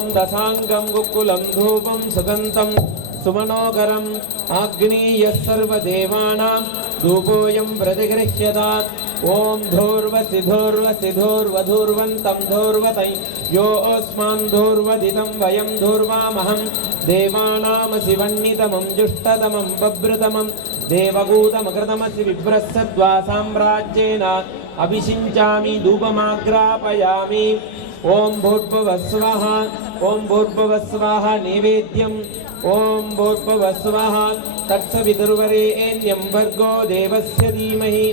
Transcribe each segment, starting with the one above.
ॐ दशाङ्गं कुक्कुलं धूपं सुगन्धं सुमनोकरम् आग्नेयः सर्वदेवानां धूपोऽयं प्रतिगृह्यतात् ॐ धूर्वसि धूर्वसि धूर्वधूर्वन्तं धूर्वतै यो अस्मान् धूर्वदितं वयं धूर्वामहं देवानामसि वह्नितमं जुष्टतमं बभ्रतमं देवभूतमकृतमसि विभ्रस्सद्वा साम्राज्येन अभिषिञ्चामि धूपमाग्रापयामि ॐ भूर्भुवस्वः ॐ भूर्भुवस्वः नैवेद्यम् ॐ भूर्भुवस्वः तत्सवितुर्वरेण्यं भर्गो देवस्य धीमहि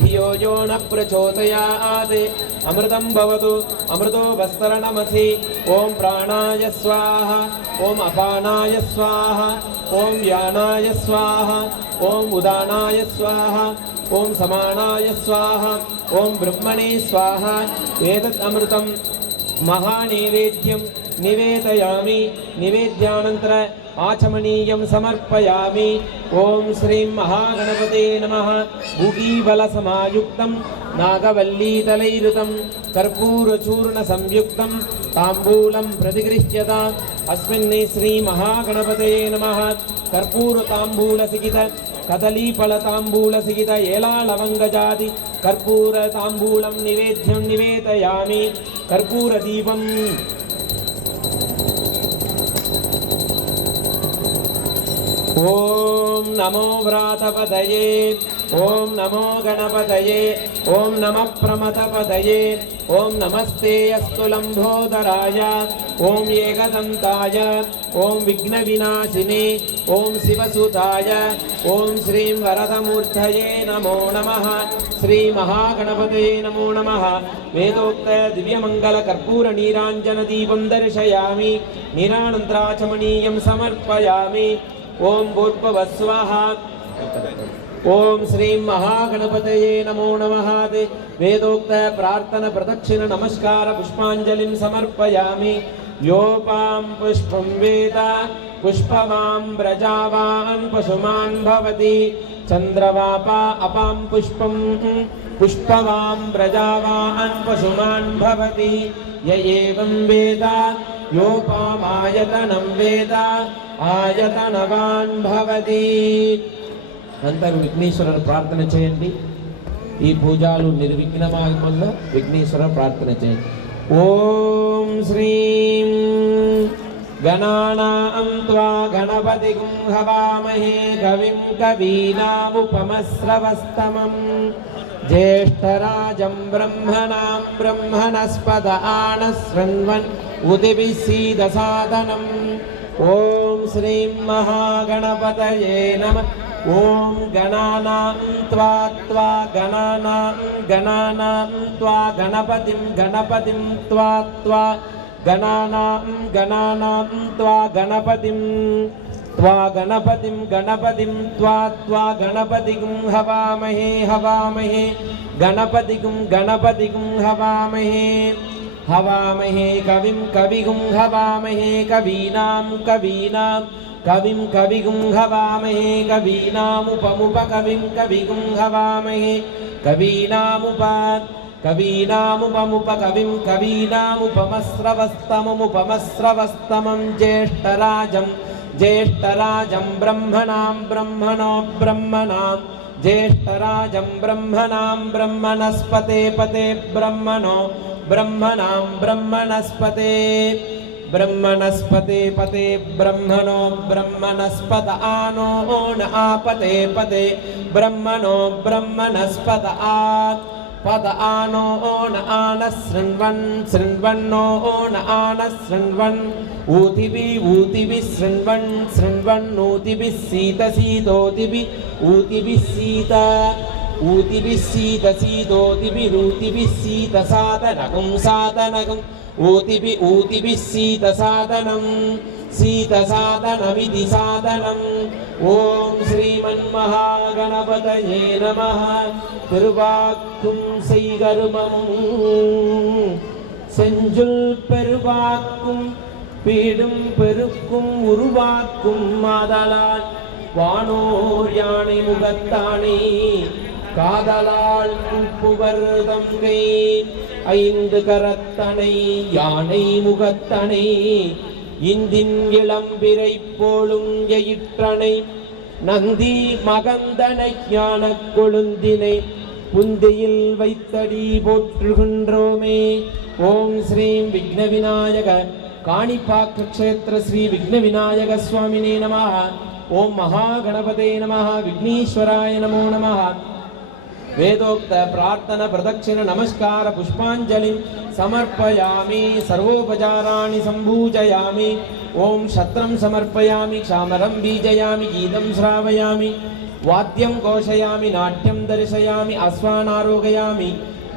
धियो यो न प्रचोदयात् अमृतं भवतु अमृतो वस्तरणमसि ॐ प्राणाय स्वाहा ॐ अपानाय स्वाहा ॐ व्यानाय स्वाहा ॐ उदानाय स्वाहा ॐ समानाय स्वाहा ॐ ब्रह्मणे स्वाहा एतत् अमृतं महानैवेद्यं निवेदयामि निवेद्यानन्तर आचमनीयं समर्पयामि ॐ श्रीं महागणपते नमः भुगीबलसमायुक्तं नागवल्लीतलैरुतं कर्पूरचूर्णसंयुक्तं ताम्बूलं प्रतिगृह्यताम् अस्मिन् श्रीमहागणपते नमः कर्पूरताम्बूलसिकित कदलीफलताम्बूलसिकित एलालवङ्गजाति कर्पूरताम्बूलं निवेद्यं निवेदयामि कर्पूरदीपम् ॐ नमो व्रातपदये ॐ नमो गणपतये ॐ नमः प्रमथपदये ॐ नमस्ते अस्तु लम्बोदराय ॐ एकदन्ताय ॐ विघ्नविनाशिने ॐ शिवसुताय ॐ श्रीं वरदमूर्धये नमो नमः श्रीमहागणपतये नमो नमः वेदोक्त दिव्यमङ्गलकर्पूरनीराञ्जनदीपं दर्शयामि निरानन्तराचमनीयं समर्पयामि ॐ भूर्भुवस्वः ॐ श्रीं महागणपतये नमो नमः वेदोक्त प्रार्थना प्रदक्षिण नमस्कार पुष्पाञ्जलिं समर्पयामि योपां पुष्पं वेद पुष्पवां व्रजावान् पशुमान् भवति चन्द्रवापा अपां पुष्पं पुष्पवां व्रजावान् पशुमान् भवति य एवं वेद योपामायतनं वेद ఆయతనవాన్ భవతి. అందరూ విఘ్నేశ్వరుడు ప్రార్థన చేయండి. ఈ పూజలు నిర్విఘ్నమాగమంలో విఘ్నేశ్వర ప్రార్థన చేయండి. ఓం శ్రీం గణానాం త్వా గణపతిం హవామహే కవిం కవీనాముపమస్రవస్తమం జ్యేష్ఠరాజం బ్రహ్మణాం బ్రహ్మణస్పద ఆనశృణ్వన్ ఉదిభిः सीदसादनम् ॐ श्रीं महागणपतये नमः. ॐ गणानां त्वा गणानां त्वा गणपतिं त्वा गणानां त्वा गणपतिं त्वा गणपतिं हवामहे गणपतिं हवामहे हवामहे कविं हवामहे कवीनां कविं हवामहे कवीनामुपकविं हवामहे कवीनामुपकविं कवीनामुपमस्रवस्तमं ज्येष्ठराजं ब्रह्मणां ज्येष्ठराजं ब्रह्मणां ब्रह्मणस्पते ब्रह्मणस्पते ब्रह्मणो ब्रह्मणस्पत आनो न आपते पते ब्रह्मणो ब्रह्मणस्पत पद आनो न आन शृण्वन्नो न आन शृण्वन् ऊतिभिः शृण्वन्नूतिभिः ऊतिभिः शीतोतिभिरूतिभिः सादनकम् ऊतिभिः शीतसादनमिति सादनम्. ॐ श्रीमन्महागणपतये नमः. திருவாக்கும் செய்கருமமும் செஞ்சுல் பெருவாக்கும் பீடும் பெருக்கும் உருவாக்கும் மாதலால் வானோர் யானை முகத்தானே காதலால் கூப்புவர்தங்கை ஐந்து கரத்தனை யானை முகத்தனை இந்தின் இளம்பிரை போலும் எயிற்றனை நந்தி மகந்தனை ஞான கொழுந்தினை புந்தியில் வைத்தடி போற்றுகின்றோமே. ஓம் ஸ்ரீம் விக்ன விநாயக காணிப்பாக்க க்ஷேத்திர ஸ்ரீ விக்ன விநாயக சுவாமினே நமः. ஓம் மகாகணபதே நமः. விக்னேஸ்வராய நமோ நமः. वेदोक्त प्रार्थना प्रदक्षिण नमस्कार पुष्पांजलि समर्पयामि. सर्वोपचाराणि संपूजयामि. ओम शत्रं समर्पयामि. क्षामरं बीजयामि. गीतं श्रावयामि. वाद्यं घोषयामि. नाट्यं दर्शयामि. अश्वानारोगयामि.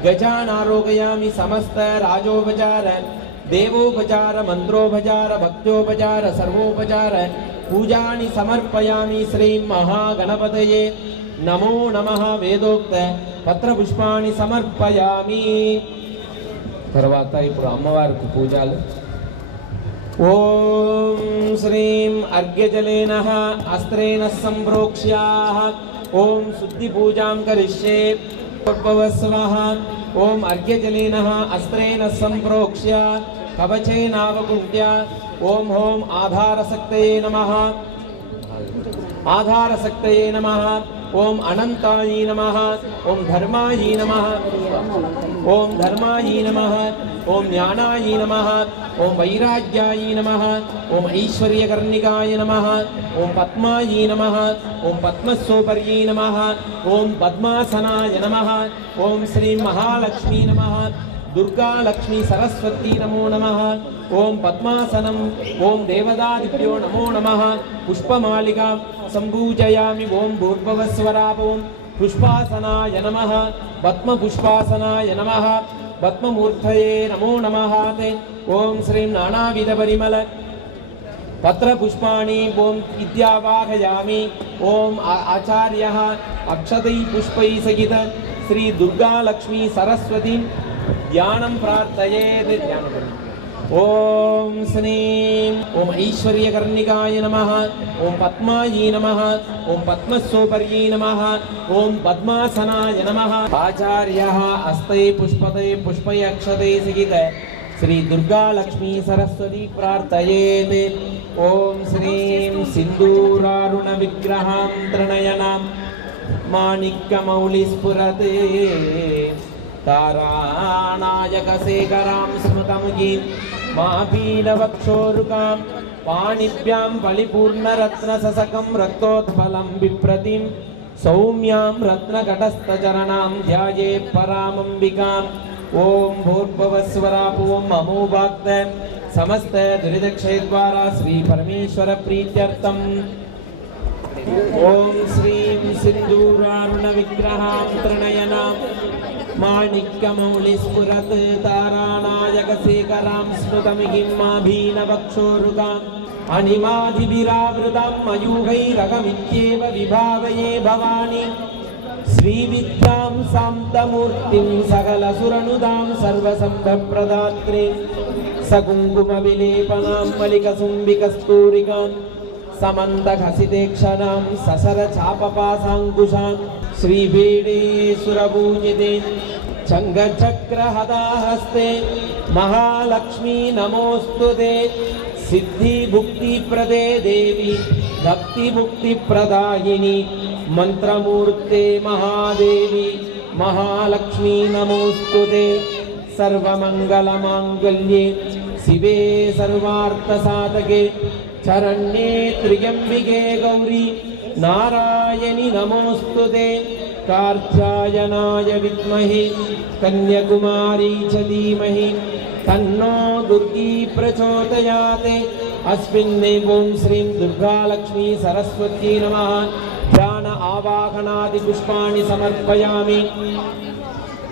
गजानारोगयामि. समस्त राजोपचार देवोपचार मंत्रोपचार भक्त्योपचार सर्वोपचार पूजानि समर्पयामि. श्री महागणपतये नमो नमः. वेदोक्त पत्र पुष्पाणि समर्पयामि. తర్వాత ఇప్పుడు అమ్మవారికి పూజలు. ఓం శ్రీం అర్ఘ్యజలేన అస్త్రేణ సంప్రోక్ష్యాః ఓం శుద్ధి పూజాం కరిష్యే భవస్వః. ఓం అర్ఘ్యజలేన అస్త్రేణ సంప్రోక్ష్య కవచేనావకుంట్య ఓం ఓం ఆధారశక్తయే నమః. आधारशक्तये नमः. ओम अनंतायै नमः. ओम धर्मायै नमः. ओम धर्मायै नमः. ओम ज्ञानायै नमः. ओम वैराग्यायै नमः. ओम ऐश्वर्यकर्णिकाय नमः. ओम पद्मायै नमः. ओम पद्मस्वपर्यै नमः. ओम पद्मासनाय नमः. ओम श्री महालक्ष्मी नमः. दुर्गा लक्ष्मी सरस्वती नमो नमः. ओम पद्मासनम. ओम देवदादिभ्यो नमो नमः. पुष्पमालिका संपूजयामि. ओम भूर्भुवस्वराप. ओम पुष्पासनाय नमः. पद्मपुष्पासनाय नमः. पद्ममूर्तये नमो नमः. ओम श्रीं नानाविध परिमल पत्र पुष्पाणि ओम इत्यावाहयामि. ओम आचार्यः अक्षतै पुष्पै सहित श्री दुर्गा लक्ष्मी सरस्वती ध्यानं प्रार्थयेत्. ओम श्रीं ओम ऐश्वर्यकर्णिकाय नमः. ओम पद्मायै नमः. ओम पद्मस्वपर्यै नमः. ओम पद्मासनाय नमः. आचार्यः हस्ते पुष्पते पुष्पै अक्षते सहित श्री दुर्गा लक्ष्मी सरस्वती प्रार्थयेत्. ओम श्रीं सिन्दूरारुण विग्रहां त्रिनयनां माणिक्यमौलिस्फुरते तारानायकशेखरां स्मृतमुखीं मापीनवक्षोरुकां पाणिभ्यां बलिपूर्णरत्नससकं रक्तोत्पलं बिभ्रतीं सौम्यां रत्नघटस्थचरणां ध्याये परामम्बिकाम्. ओम भूर्भुवस्वराप. ओम अमोभाक्त समस्त दुरितक्षयद्वारा श्री परमेश्वर प्रीत्यर्थम्. ओम श्रीं सिन्दूरारुण विग्रहां त्रिनयनां माणिक्यमौलिस्फुरत् तारानायकशेखरां स्मृतमिहिं माभीनवक्षोरुकाम् अनिमादिभिरावृतां मयूखैरगमित्येव विभावये भवानी. श्रीविद्यां शान्तमूर्तिं सकलसुरनुदां सर्वसम्भवप्रदात्रीं सकुङ्कुमविलेपनां मलिकसुम्बिकस्तूरिकां समन्तघसितेक्षणां ससरचापपासाङ्कुशां श्रीपीडे सुरपूजिते चङ्गचक्रहदाहस्ते महालक्ष्मी नमोऽस्तुते. सिद्धिभुक्तिप्रदे देवी भक्तिमुक्तिप्रदायिनी मंत्रमूर्ते महादेवी महालक्ष्मी नमोस्तुते. सर्वमंगलमांगल्ये शिवे सर्वार्थसाधके शरण्ये त्र्यंबिके गौरी नारायणी नमोस्तुते. कात्यायनाय विद्महे कन्याकुमारी च धीमहि तन्नो दुर्गी प्रचोदयात्. अस्मिन् ओम श्रीं दुर्गा लक्ष्मी सरस्वती नमः. ध्यान आवाहनादि पुष्पाणि समर्पयामि.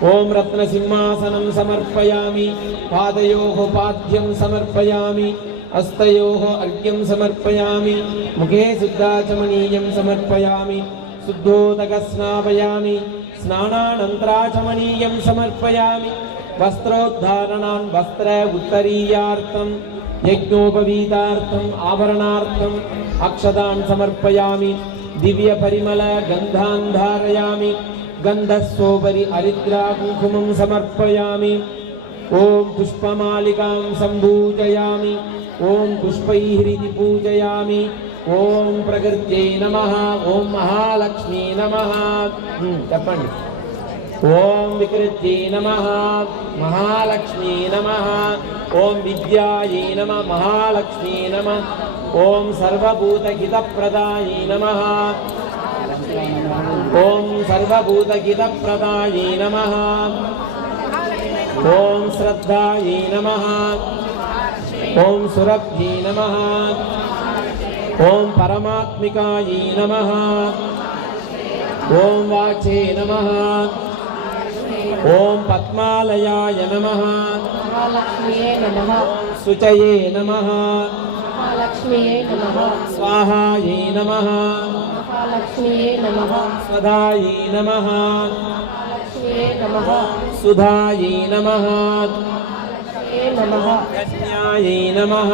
ओम रत्न सिंहासनं समर्पयामि. पादयोः पाद्यं समर्पयामि. हस्तयोः अर्घ्यं समर्पयामि. मुखे शुद्धाचमनीयं समर्पयामि. शुद्धोदकस्नापयामि. स्नानानन्तराचमनीयं समर्पयामि. वस्त्रोद्धारणान् वस्त्र उत्तरीयार्थं यज्ञोपवीतार्थम् आभरणार्थम् अक्षतान् समर्पयामि. दिव्य परिमल गन्धान् धारयामि. गन्धस्वोपरि हरिद्रा कुङ्कुमं समर्पयामि। ॐ पुष्पमालिकां सम्पूजयामि। ॐ पुष्पैः पूजयामि। ॐ प्रकृत्यै नमः। ॐ महालक्ष्मी नमः। చెప్పండి। ॐ विकृत्यै नमः। महालक्ष्मी नमः। ॐ विद्यायै नमः। महालक्ष्मी नमः। ॐ सर्वभूतहितप्रदायै नमः। ॐ सर्वभूतहितप्रदायै नमः। ॐ श्रद्धायै नमः। ॐ सुरभ्यै नमः। ॐ परमात्मिकायै नमः। ॐ वाचे नमः। ॐ पद्मालयाय नमः। महालक्ष्मीये नमः। ॐ शुचये नमः। महालक्ष्मीये नमः। स्वाहायै नमः। महालक्ष्मीये नमः। स्वधायै नमः। महालक्ष्मीये नमः। सुधायै नमः। महालक्ष्मीये नमः। कन्यायै नमः।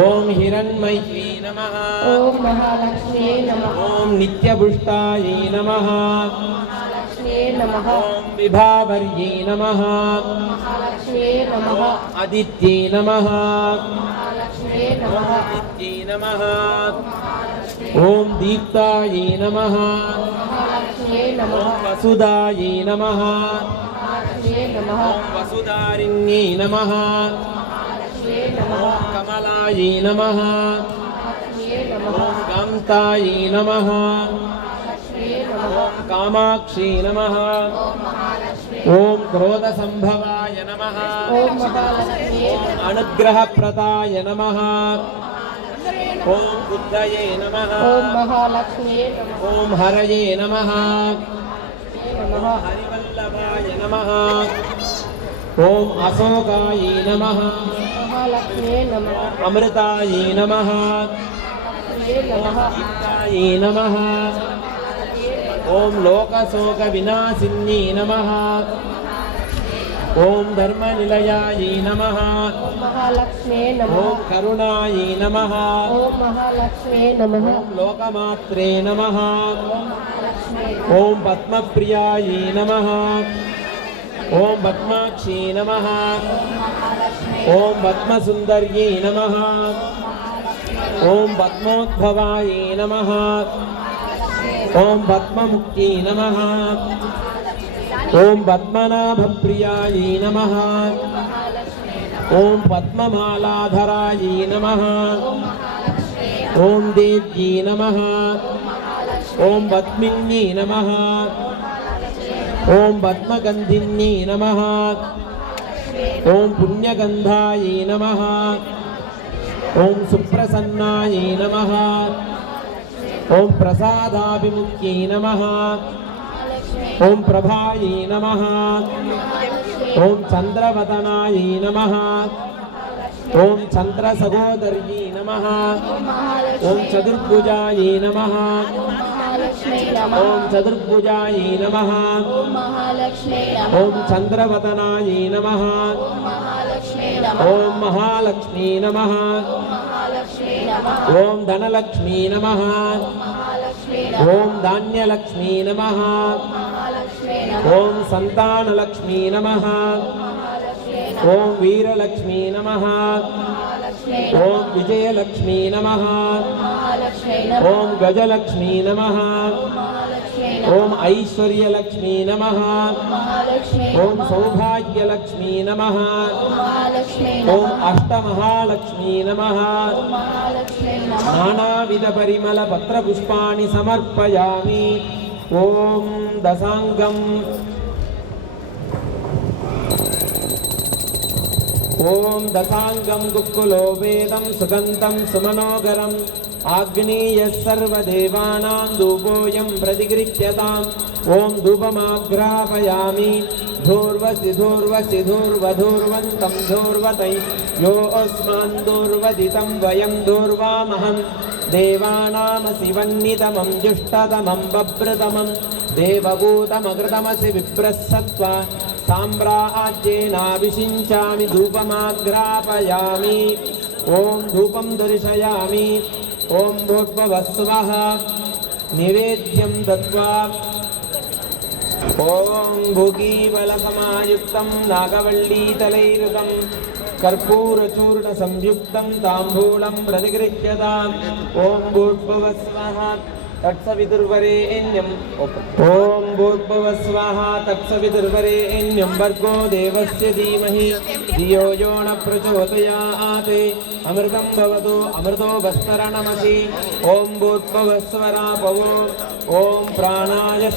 ॐ हिरण्मय्यै नमः। ॐ महालक्ष्मीये नमः। ॐ नित्यपुष्टायै नमः। महालक्ष्मीये नमः। ॐ विभावर्यै नमः। महालक्ष्मीये नमः। आदित्यै नमः। महालक्ष्मीये नमः। आदित्यै नमः। ॐ दीप्तायै नमः। महालक्ष्मीये नमः। ॐ वसुदायै नमः। महालक्ष्मीये नमः। ॐ वसुधारिण्यै नमः। महालक्ष्मीये नमः। ॐ कमलायै नमः। महालक्ष्मीये नमः। ॐ कान्तायै नमः। महालक्ष्मीये नमः। ॐ कामाक्षी नमः। ॐ क्रोधसम्भवाय नमः। ॐ महालक्ष्मीये ॐ अनुग्रहप्रदाय नमः। ॐ बुद्धये नमः। ॐ महालक्ष्मीये नमः। ॐ हरये नमः। नमः। हरिवल्लभाय नमः। ॐ अशोकायै नमः। महालक्ष्मीये नमः। अमृतायै नमः। महालक्ष्मीये नमः। गीतायै नमः। ॐ लोकशोकविनाशिन्यै नमः। ॐ धर्मनिलयायै नमः। ॐ महालक्ष्मीये नमः। ॐ करुणायै नमः। ॐ महालक्ष्मीये नमः। ॐ लोकमात्रे नमः। महालक्ष्मीये ॐ पद्मप्रियायै नमः। ॐ पद्माक्षी नमः। ॐ पद्मसुन्दर्यै नमः। ॐ पद्मोद्भवायै नमः। ॐ पद्ममुक्त्यै नमः। ॐ पद्मनाभप्रियायै नमः। ॐ पद्ममालाधरायै नमः। ॐ देव्यै नमः। ॐ पद्मिन्यै नमः। ॐ पद्मगन्धिन्यै नमः। ॐ पुण्यगन्धायै नमः। ॐ सुप्रसन्नायै नमः। ॐ प्रसादाभिमुख्यै नमः। ॐ प्रभायै नमः। ॐ चन्द्रवदनायै नमः। ॐ चन्द्रसहोदर्यै नमः। ॐ चतुर्भुजायै नमः। महालक्ष्मीये नमः। ॐ चतुर्भुजायै नमः। महालक्ष्मीये नमः। ॐ चन्द्रवदनायै नमः। महालक्ष्मीये नमः। ॐ महालक्ष्मी नमः। महालक्ष्मीये नमः। ॐ धनलक्ष्मी नमः। महालक्ष्मीये नमः। ॐ धान्यलक्ष्मी नमः। महालक्ष्मीये नमः। ॐ सन्तानलक्ष्मी नमः। महालक्ष्मीये नमः। ॐ वीरलक्ष्मी नमः। महालक्ष्मीये ॐ नमः। विजयलक्ष्मी नमः। महालक्ष्मीये नमः। ॐ गजलक्ष्मी नमः। महालक्ष्मीये ॐ नमः। ऐश्वर्यलक्ष्मी नमः। महालक्ष्मीये ॐ नमः। सौभाग्यलक्ष्मी नमः। महालक्ष्मीये ॐ नमः। अष्टमहालक्ष्मी नमः। महालक्ष्मीये नमः। नानाविधपरिमलपत्रपुष्पाणि समर्पयामि। ॐ दशाङ्गम् ॐ दशाङ्गं कुक्कुलो वेदं सुगन्धं सुमनोगरम् आग्नेयः सर्वदेवानां धूपोऽयं प्रतिगृह्यताम्। ॐ धूपमाघ्रापयामि। धूर्वसि धूर्वसि धूर्वधूर्वन्तं धूर्वतै यो अस्मान् धूर्वदितं वयं धूर्वामहं। देवानामसि वह्नितमं जुष्टतमं बभ्रतमं देवभूतमकृतमसि विप्रस्सत्वा साम्राज्येनाभिषिञ्चामि धूपमाघ्रापयामि। ॐ धूपं दर्शयामि। ॐ भूर्भुवः स्वः निवेद्यं दत्त्वा ॐ भूगीबलसमायुक्तं नागवल्लीतलैरुतं कर्पूरचूर्णसंयुक्तं ताम्बूलं प्रतिगृह्यताम् ॐ भूर्भुवस्वः तत्सवितुर्वरेण्यं ॐ भूर्भुवस्वः तत्सवितुर्वरेण्यं भर्गो देवस्य धीमहि धियो यो न प्रचोदयात् अमृतं भवतु अमृतो वस्तरणमसि ॐ भूर्भुवस्वरापवो ॐ प्राणाय